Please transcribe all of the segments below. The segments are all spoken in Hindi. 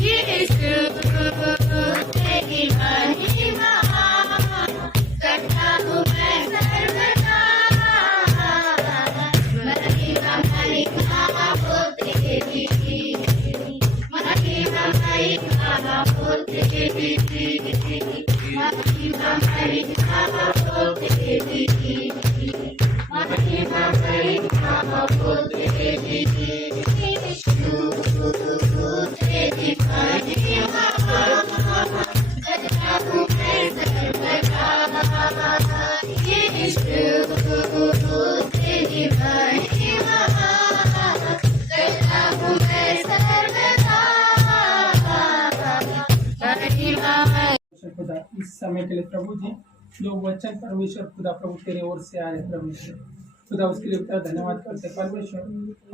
यीशु तेरी महिमा करता हूँ मैं सर्वदा। महिमा महिमा हो तेरी, महिमा महिमा हो तेरी, महिमा महिमा हो तेरी, महिमा महिमा हो तेरी। यीशु तेरी महिमा करता हूँ मैं सर्वदा। यीशु तेरी महिमा करता हूँ मैं सर्वदा। महिमा खुदा इस समय के लिए प्रभु जी जो वचन परमेश्वर खुदा प्रभु तेरे ओर से आए परमेश्वर खुदा उसके लिए तेरा धन्यवाद करते हैं परमेश्वर।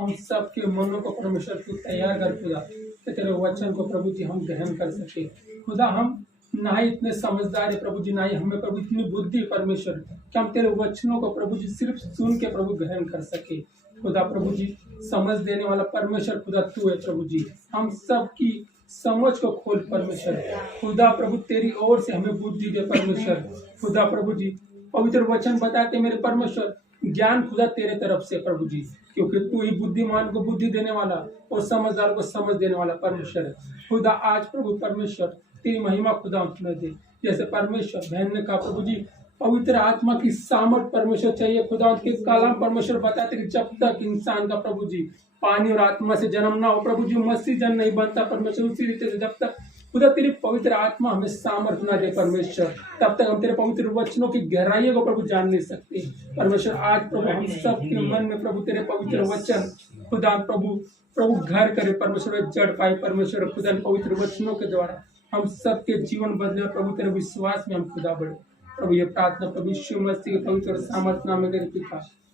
हम सबके मनों को परमेश्वर तू तैयार कर खुदा कि तेरे वचन को प्रभु जी हम ग्रहण कर सके खुदा। हम ना ही इतने समझदार है प्रभु जी, ना ही हमें प्रभु इतनी बुद्धि परमेश्वर कि हम तेरे वचनों को प्रभु जी सिर्फ सुन के प्रभु ग्रहण कर सके खुदा। प्रभु जी समझ देने वाला परमेश्वर खुदा तू है प्रभु जी। हम सबकी समझ को खोल परमेश्वर खुदा प्रभु तेरी ओर से हमें बुद्धि दे परमेश्वर खुदा। प्रभु जी पवित्र वचन बताते मेरे परमेश्वर ज्ञान खुदा तेरे तरफ से प्रभु जी, क्योंकि तू ही बुद्धिमान को बुद्धि देने वाला और समझदार को समझ देने वाला परमेश्वर खुदा। आज प्रभु परमेश्वर तेरी महिमा खुदा तुम्हें दे, जैसे परमेश्वर बहन ने कहा प्रभु जी पवित्र आत्मा की सामर्थ परमेश्वर चाहिए खुदा। उनके कलाम परमेश्वर बताते कि जब तक इंसान का प्रभु जी पानी और आत्मा से जन्म ना हो प्रभु जी मसीह जन नहीं बनता परमेश्वर। उसी रीते से जब तक खुदा तेरी पवित्र आत्मा हमें सामर्थ ना दे परमेश्वर तब तक हम तेरे पवित्र वचनों की गहराइयों को प्रभु जान नहीं सकते परमेश्वर। आज प्रभु हम सबके मन में प्रभु तेरे पवित्र वचन खुदा प्रभु प्रभु घर करे परमेश्वर जड़ पाए परमेश्वर खुदा। पवित्र वचनों के द्वारा हम सबके जीवन बदले प्रभु तेरे विश्वास में हम खुदा बढ़े प्रभु। ये प्रार्थना प्रभु यीशु मसीह के पवित्र सामर्थ नाम में तेरे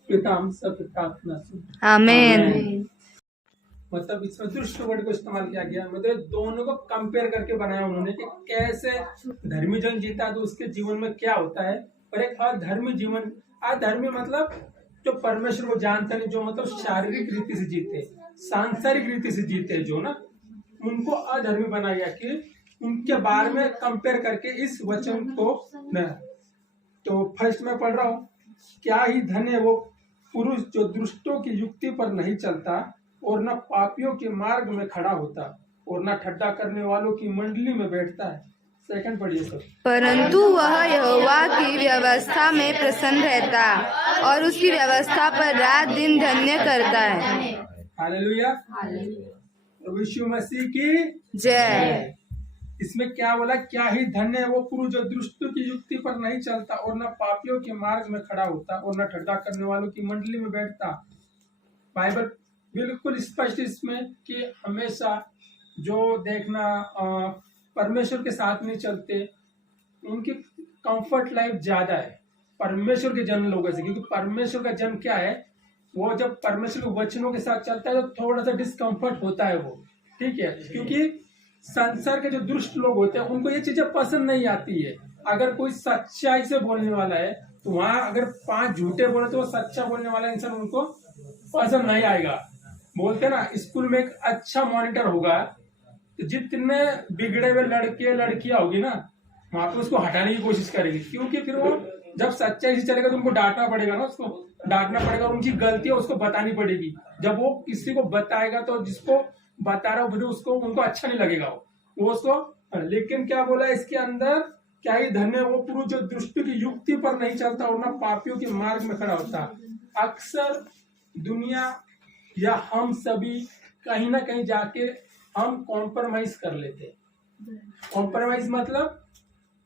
पिता हम सबकी प्रार्थना सुन आमीन। मतलब इसमें दुष्ट वर्ड को इस्तेमाल किया गया, मतलब दोनों को कंपेयर करके बनाया उन्होंने कि कैसे धर्मी जन जीता तो उसके जीवन में क्या होता है और एक अधर्मी जीवन। अधर्मी मतलब जो परमेश्वर को जानते नहीं, जो मतलब शारीरिक रीति से जीते सांसारिक रीति से जीते जो ना उनको अधर्मी बनाया गया कि उनके बारे में कंपेयर करके इस वचन को न। तो फर्स्ट में पढ़ रहा हूँ, क्या ही धन है वो पुरुष जो दुष्टों की युक्ति पर नहीं चलता और न पापियों के मार्ग में खड़ा होता और न ठट्ठा करने वालों की मंडली में बैठता है। सेकंड पढ़िए सर। परंतु वह यहोवा की व्यवस्था में प्रसन्न रहता और उसकी व्यवस्था पर रात दिन धन्य करता है। हालेलुया, प्रभु यीशु मसीह की जय। इसमें क्या बोला, क्या ही धन्य है वो पुरुष जो दुष्टों की युक्ति पर नहीं चलता और न पापियों के मार्ग में खड़ा होता और न ठट्ठा करने वालों की मंडली में बैठता। बाइबल बिल्कुल स्पष्ट इसमें कि हमेशा जो देखना परमेश्वर के साथ में चलते उनकी कंफर्ट लाइफ ज्यादा है परमेश्वर के जन लोगों से, क्योंकि परमेश्वर का जन क्या है वो जब परमेश्वर के वचनों के साथ चलता है तो थोड़ा सा डिस्कम्फर्ट होता है वो, ठीक है। क्योंकि संसार के जो दुष्ट लोग होते हैं उनको ये चीजें पसंद नहीं आती है। अगर कोई सच्चाई से बोलने वाला है तो वहां अगर 5 झूठे बोले तो वो सच्चा बोलने वाला इंसान उनको पसंद नहीं आएगा। बोलते ना स्कूल में एक अच्छा मॉनिटर होगा तो जितने बिगड़े हुए लड़के लड़कियां होगी ना वहां पे उसको हटाने की कोशिश करेगी, क्योंकि फिर वो जब सच्चाई से चलेगा तो उनको डांटना पड़ेगा ना, उसको डांटना पड़ेगा और उनकी गलतियां उसको बतानी पड़ेगी। जब वो किसी को बताएगा तो जिसको बता रहा हो उसको उनको अच्छा नहीं लगेगा वो उसको। लेकिन क्या बोला इसके अंदर, क्या ही धन्य वो पुरुष जो दुष्ट की युक्ति पर नहीं चलता और ना पापियों के मार्ग में खड़ा होता। अक्सर दुनिया या हम सभी कहीं ना कहीं जाके हम कॉम्प्रोमाइज कर लेते। कॉम्प्रोमाइज मतलब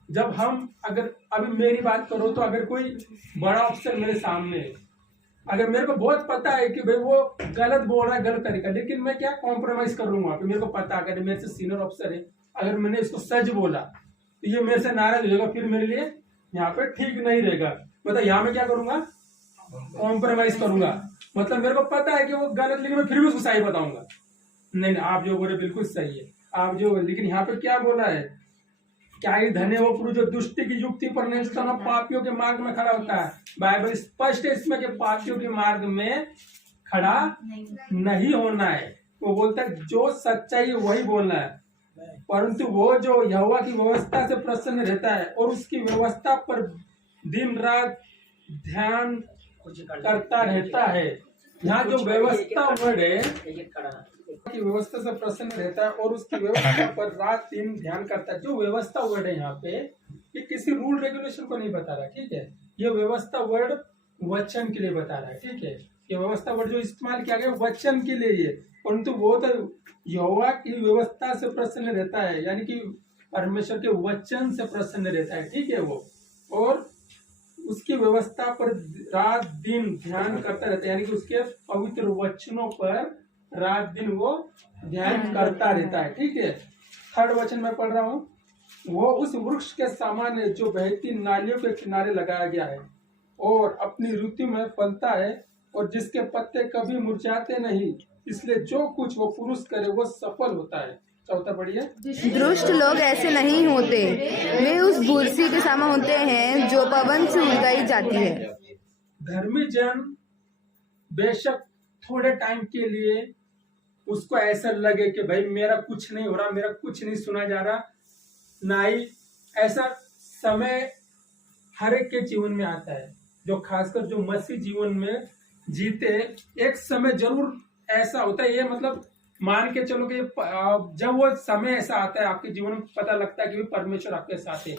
जब हम अगर अभी मेरी बात करो तो अगर कोई बड़ा अफसर मेरे सामने है, अगर मेरे को बहुत पता है कि भाई वो गलत बोल रहा है गलत तरीका, लेकिन मैं क्या कॉम्प्रोमाइज कर लूंगा वहां पे। मेरे को पता अगर मेरे से सीनियर अफसर है, अगर मैंने इसको सच बोला तो ये मेरे से नाराज हो जाएगा, फिर मेरे लिए यहाँ पे ठीक नहीं रहेगा। मतलब यहाँ में क्या करूंगा, कॉम्प्रोमाइज करूंगा। मतलब मेरे को पता है कि वो गलत, लेकिन मैं फिर भी उसको सही बताऊंगा। नहीं आप जो बोले बिल्कुल सही है आप जो, लेकिन यहाँ पे क्या बोला है, क्या ही धन्य वो पुरुष जो दुष्ट की युक्ति पर नहीं चलता पापियों के मार्ग में खड़ा होता है। बाइबल स्पष्ट है इसमें कि पापियों के मार्ग में खड़ा नहीं होना है। वो बोलता है जो सच्चाई है वही बोलना है। परंतु वो जो यहोवा की व्यवस्था से प्रसन्न रहता है और उसकी व्यवस्था पर दिन रात ध्यान करता रहता है। यहाँ जो व्यवस्था वर्ड है की व्यवस्था से प्रसन्न रहता है और उसकी व्यवस्था पर रात दिन ध्यान करता है। जो व्यवस्था वर्ड है यहाँ पे ये किसी रूल रेगुलेशन को नहीं बता रहा, ठीक है। ये व्यवस्था वर्ड वचन के लिए बता रहा है, ठीक है। ये व्यवस्था वर्ड जो इस्तेमाल किया गया वचन के लिए ये, परंतु वो तो यहोवा की व्यवस्था से प्रसन्न रहता है, यानी कि परमेश्वर के वचन से प्रसन्न रहता है, ठीक है वो। और उसकी व्यवस्था पर रात दिन ध्यान करता रहता है, यानी कि उसके पवित्र वचनों पर रात दिन वो ध्यान करता रहता है, ठीक है। थर्ड वचन मैं पढ़ रहा हूँ। वो उस वृक्ष के समान है जो बहती नालियों के किनारे लगाया गया है और अपनी ऋतु में फलता है और जिसके पत्ते कभी मुरझाते नहीं, इसलिए जो कुछ वो पुरुष करे वो सफल होता है। चौथा पढ़िए। दुष्ट लोग ऐसे नहीं होते, वे उस बुरसी के समान होते हैं जो पवन से उड़ाई जाती है। धर्मी जन बेशक थोड़े टाइम के लिए उसको ऐसा लगे कि भाई मेरा कुछ नहीं हो रहा, मेरा कुछ नहीं सुना जा रहा, ना ही ऐसा समय हर एक के जीवन में आता है, जो खासकर जो मसीह जीवन में जीते एक समय जरूर ऐसा होता है। ये मतलब मान के चलो कि जब वो समय ऐसा आता है आपके जीवन में, पता लगता है कि परमेश्वर आपके साथ है।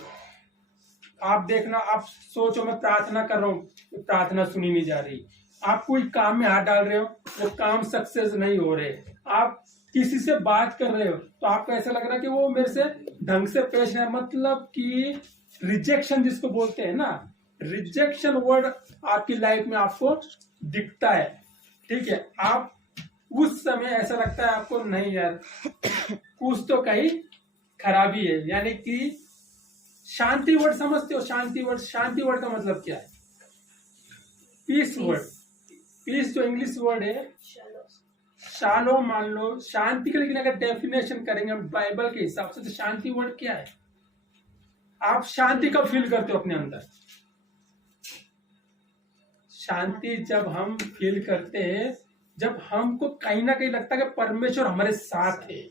आप देखना, आप सोचो मैं प्रार्थना कर रहा हूँ, प्रार्थना सुनी नहीं जा रही। आप कोई काम में हाथ डाल रहे हो, वो काम सक्सेस नहीं हो रहे। आप किसी से बात कर रहे हो तो आपको ऐसा लग रहा है कि वो मेरे से ढंग से पेश नहीं, मतलब कि रिजेक्शन जिसको बोलते हैं ना, रिजेक्शन वर्ड आपकी लाइफ में आपको दिखता है, ठीक है। आप उस समय ऐसा लगता है आपको नहीं यार कुछ तो कहीं खराबी है, यानी कि शांति वर्ड समझते हो। शांति वर्ड का मतलब क्या है? Piece word. पीस जो इंग्लिश वर्ड है शालो मान लो शांति के, लेकिन अगर डेफिनेशन करेंगे हम बाइबल के हिसाब से तो शांति वर्ड क्या है? आप शांति कब फील करते हो अपने अंदर? शांति जब हम फील करते हैं जब हमको कहीं ना कहीं लगता है कि परमेश्वर हमारे साथ है,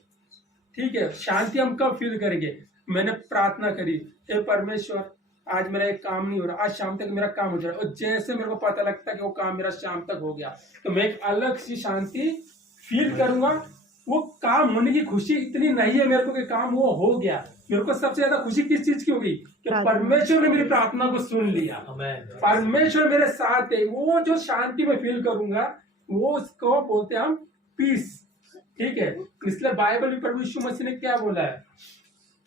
ठीक है। शांति हम कब फील करेंगे? मैंने प्रार्थना करी, हे परमेश्वर आज मेरा एक काम नहीं हो रहा, आज शाम तक मेरा काम हो जाए, और जैसे मेरे को पता लगता है कि वो काम मेरा शाम तक हो गया तो मैं एक अलग सी शांति फील करूंगा। वो काम होने की खुशी इतनी नहीं है मेरे को कि काम वो हो गया। मेरे को सबसे ज्यादा खुशी किस चीज की होगी कि परमेश्वर ने मेरी प्रार्थना को सुन लिया, परमेश्वर मेरे साथ है। वो जो शांति में फील करूंगा वो उसको बोलते हैं हम पीस, ठीक है। इसलिए बाइबल में प्रभु यीशु मसीह ने क्या बोला है?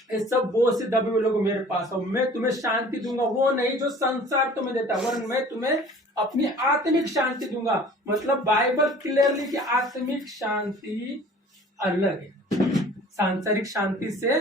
इस सब बोझ से दबे हुए लोग मेरे पास आओ, मैं तुम्हें शांति दूंगा, वो नहीं जो संसार तुम्हें देता, वरन मैं तुम्हें अपनी आत्मिक शांति दूंगा। मतलब बाइबल क्लियरली कि आत्मिक शांति अलग है, सांसारिक शांति से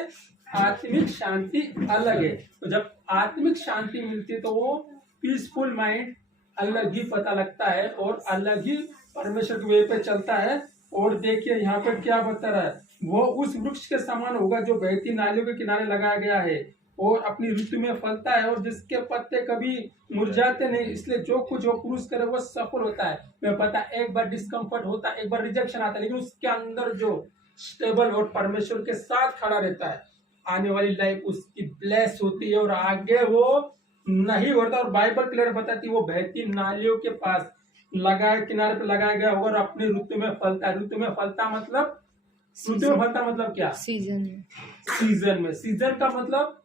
आत्मिक शांति अलग है। तो जब आत्मिक शांति मिलती है तो वो पीसफुल माइंड अलग ही पता लगता है और अलग ही परमेश्वर के वे पे चलता है। और देखिए यहाँ पर क्या बता रहा है, वो उस वृक्ष के समान होगा जो बहती नालियों के किनारे लगाया गया है और अपनी ऋतु में फलता है और जिसके पत्ते कभी मुरझाते नहीं, इसलिए जो कुछ वो पुरुष करे वो सफल होता है। मैं पता एक बार डिस्कम्फर्ट होता है, एक बार रिजेक्शन आता है, लेकिन उसके अंदर जो स्टेबल और परमेश्वर के साथ खड़ा रहता है, आने वाली लाइफ उसकी ब्लेस होती है और आगे वो नहीं होता। और बाइबल क्लियर बताती है वो बहती नालियों के पास लगाए, किनारे पे लगाया गया और अपनी ऋतु में फलता है। ऋतु में फलता मतलब, ऋतु में फलता मतलब क्या? सीजन में। सीजन का मतलब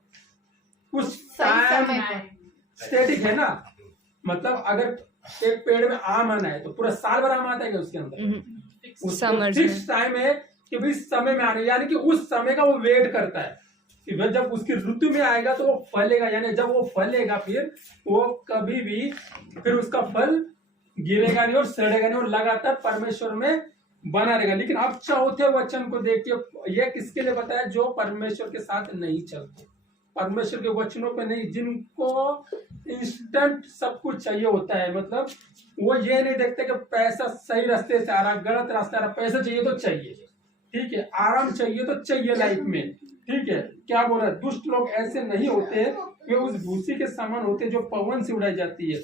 कुछ टाइम स्टेटिक है ना, मतलब अगर एक पेड़ में आम आना है तो पूरा साल भर आम आता है क्या उसके अंदर? फिक्स टाइम है कि भाई समय में आने, यानी कि उस समय का वो वेट करता है कि वह जब उसकी ऋतु में आएगा तो वो फलेगा, यानी जब वो फलेगा फिर वो कभी भी फिर उसका फल गिरेगा नहीं और सड़ेगा नहीं और लगातार परमेश्वर में बना रहेगा। लेकिन अब चौथे वचन को देखिए, ये किसके लिए बताया? जो परमेश्वर के साथ नहीं चलते, परमेश्वर के वचनों पे नहीं, जिनको इंस्टेंट सब कुछ चाहिए होता है। मतलब वो ये नहीं देखते कि पैसा सही रास्ते से आ रहा, गलत रास्ते आ रहा, पैसा चाहिए तो चाहिए, ठीक है, आराम चाहिए तो चाहिए लाइफ में, ठीक है। क्या बोला? दुष्ट लोग ऐसे नहीं होते, वे उस भूसी के समान होते जो पवन से उड़ाई जाती है।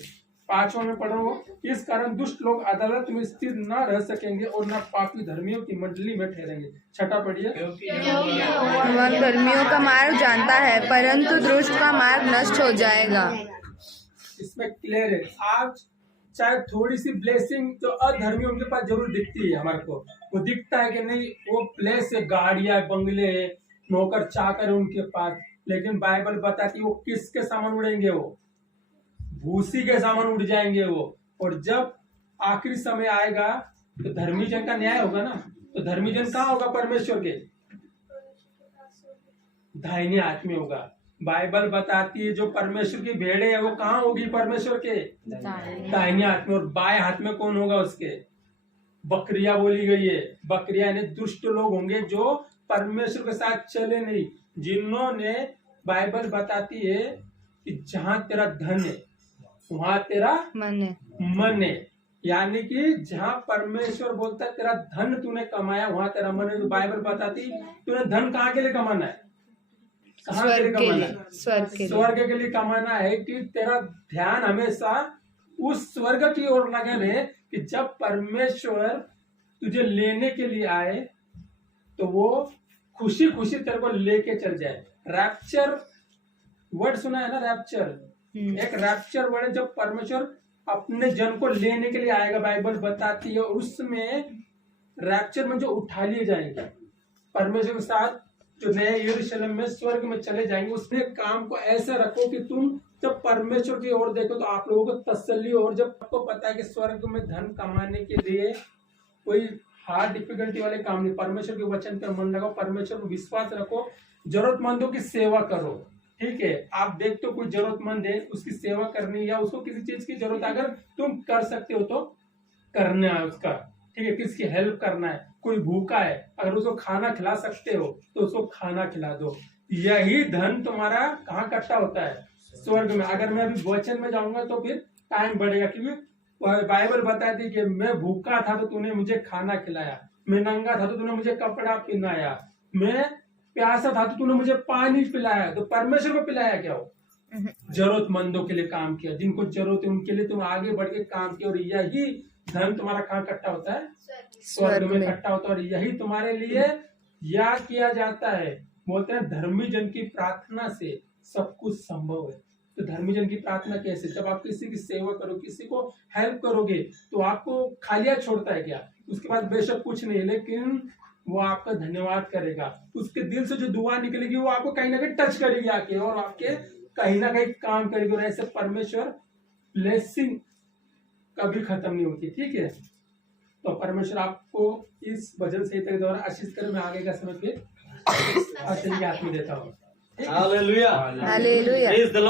5वां में पढ़ रहा हूँ, इस कारण दुष्ट लोग अदालत में स्थिर न रह सकेंगे और न पापी धर्मियों की मंडली में ठहरेंगे। 6 पढ़िए। वह धर्मियों का मार्ग जानता है, परंतु दुष्ट का मार्ग नष्ट हो जाएगा। इसमें क्लियर है। आज चाहे थोड़ी सी ब्लेसिंग जो अधर्मियों के पास जरूर दिखती है, हमारे को वो दिखता है कि नहीं, वो प्लेस है, गाड़ियां, बंगले, नौकर चाकर उनके पास, लेकिन बाइबल बताती है वो किसके सामान उड़ेंगे, वो भूसी के सामान उड़ जाएंगे वो। और जब आखिरी समय आएगा तो धर्मी जन का न्याय होगा ना, तो धर्मी जन कहाँ होगा? परमेश्वर के दाहिने हाथ में होगा। बाइबल बताती है जो परमेश्वर की भेड़े है वो कहाँ होगी? परमेश्वर के दाहिने हाथ में। और बाएं हाथ में कौन होगा उसके? बकरिया बोली गई है। बकरिया यानी दुष्ट लोग होंगे जो परमेश्वर के साथ चले नहीं, जिन्होंने, बाइबल बताती है कि जहां तेरा धन है वहां तेरा मन है, यानी कि जहां परमेश्वर बोलता है तेरा धन तूने कमाया वहां तेरा मन है। जो बाइबल बताती तूने धन कहाँ के लिए कमाना है? कहाँ के लिए कमाना है? स्वर्ग के लिए कमाना है। कि तेरा ध्यान हमेशा उस स्वर्ग की ओर लगे रहे कि जब परमेश्वर तुझे लेने के लिए आए तो वो खुशी खुशी तेरे को लेके चल जाए। रैप्चर वर्ड सुना है ना? रैप्चर एक रैप्चर वर्ड है, जब परमेश्वर अपने जन को लेने के लिए आएगा, बाइबल बताती है। उसमें रैप्चर में जो उठा लिए जाएंगे परमेश्वर के साथ, जो नए यरूशलेम में स्वर्ग में चले जाएंगे, उसने काम को ऐसे रखो कि तुम जब परमेश्वर की ओर देखो तो आप लोगों को तसल्ली। और जब आपको पता है कि स्वर्ग में धन कमाने के लिए कोई हार्ड डिफिकल्टी वाले काम नहीं, परमेश्वर के वचन पर मन लगाओ, परमेश्वर को विश्वास रखो, जरूरतमंदों की सेवा करो। ठीक है, आप देखते हो कोई जरूरतमंद है, उसकी सेवा करनी, या उसको किसी चीज की जरूरत अगर तुम कर सकते हो तो करना है उसका। ठीक है, किसकी हेल्प करना है, कोई भूखा है, अगर उसको खाना खिला सकते हो तो उसको खाना खिला दो। यही धन तुम्हारा कहाँ इकट्ठा होता है? स्वर्ग में। अगर मैं अभी वचन में जाऊंगा तो फिर टाइम बढ़ेगा, क्योंकि बाइबल बताती है कि मैं भूखा था तो तूने मुझे खाना खिलाया, मैं नंगा था तो तूने मुझे कपड़ा पहनाया, मैं प्यासा था तो तूने मुझे पानी पिलाया। तो परमेश्वर को पिलाया क्या? हो जरूरतमंदों के लिए काम किया, जिनको जरूरत है उनके लिए तुम आगे बढ़ के काम किया। और यही धन तुम्हारा कहाँ इकट्ठा होता है? स्वर्ग में इकट्ठा होता है। और यही तुम्हारे लिए याद किया जाता है। बोलते हैं धर्मी जन की प्रार्थना से सब कुछ संभव है। तो धर्मी जन की प्रार्थना कैसे? जब आप किसी की सेवा करो, किसी को हेल्प करोगे तो आपको खालिया छोड़ता है क्या? उसके बाद बेशक कुछ नहीं, लेकिन वो आपका धन्यवाद करेगा। उसके दिल से जो दुआ निकलेगी वो आपको कहीं ना कहीं टच करेगी आके, और आपके कहीं ना कहीं काम करेगी। और ऐसे परमेश्वर ब्लेसिंग कभी खत्म नहीं होती। ठीक है, तो परमेश्वर आपको इस भजन संहिता के द्वारा आशीष करे। मैं आगे का समय फिर आशीष के हाथ में देता हूँ। हालेलुया। हालेलुया।